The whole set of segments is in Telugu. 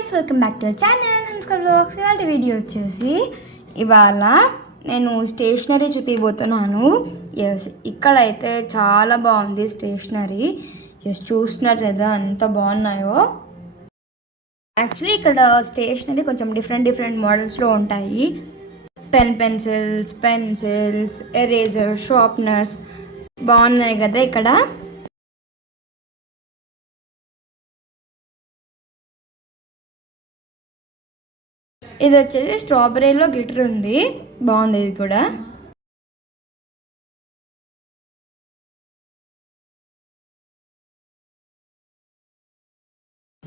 Guys, welcome back to our channel Hanska vlogs. ఇవాళ వీడియో వచ్చేసి ఇవాళ నేను స్టేషనరీ చూపిపోతున్నాను. ఎస్, ఇక్కడైతే చాలా బాగుంది స్టేషనరీ. ఎస్, చూస్తున్నారు కదా ఎంత బాగున్నాయో. యాక్చువల్లీ ఇక్కడ స్టేషనరీ కొంచెం డిఫరెంట్ మోడల్స్లో ఉంటాయి. పెన్సిల్స్, ఎరేజర్, షార్ప్నర్స్ బాగున్నాయి కదా ఇక్కడ. ఇది వచ్చేసి స్ట్రాబెర్రీలో గ్లిటర్ ఉంది, బాగుంది ఇది కూడా.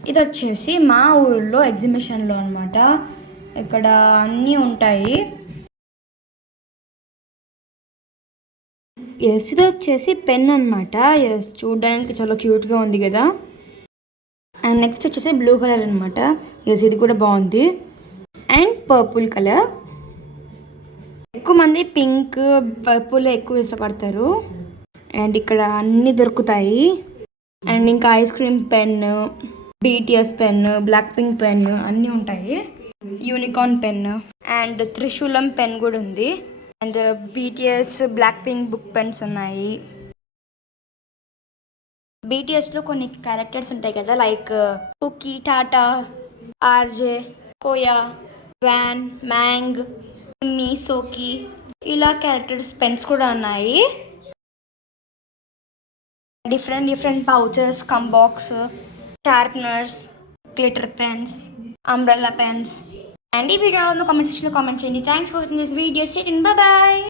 ఇది వచ్చేసి మా ఊళ్ళో ఎగ్జిబిషన్లో అనమాట. ఇక్కడ అన్నీ ఉంటాయి. ఎస్, ఇది వచ్చేసి పెన్ అనమాట. ఎస్, చూడడానికి చాలా క్యూట్గా ఉంది కదా. అండ్ నెక్స్ట్ వచ్చేసి బ్లూ కలర్ అనమాట. ఎస్, ఇది కూడా బాగుంది. And purple colour. ఎక్కువ మంది పింక్, పర్పుల్ ఎక్కువ ఇష్టపడతారు. అండ్ ఇక్కడ అన్నీ దొరుకుతాయి. అండ్ ఇంకా ice cream pen, BTS pen, black pink pen అన్నీ ఉంటాయి. యూనికార్న్ పెన్ అండ్ త్రిశూలం పెన్ కూడా ఉంది. And BTS, black pink book pens ఉన్నాయి. బీటీఎస్లో కొన్ని క్యారెక్టర్స్ ఉంటాయి కదా, like Cooky, Tata, RJ, Koya, Van, Mang, మీ, సోకి, ఇలా క్యారెక్టర్స్ పెన్స్ కూడా ఉన్నాయి. Different pouches, compass box, sharpeners, glitter pens, umbrella pens. And ఈ వీడియో కామెంట్ సెక్షన్లో కామెంట్ చేయండి. Thanks for watching this video. Bye.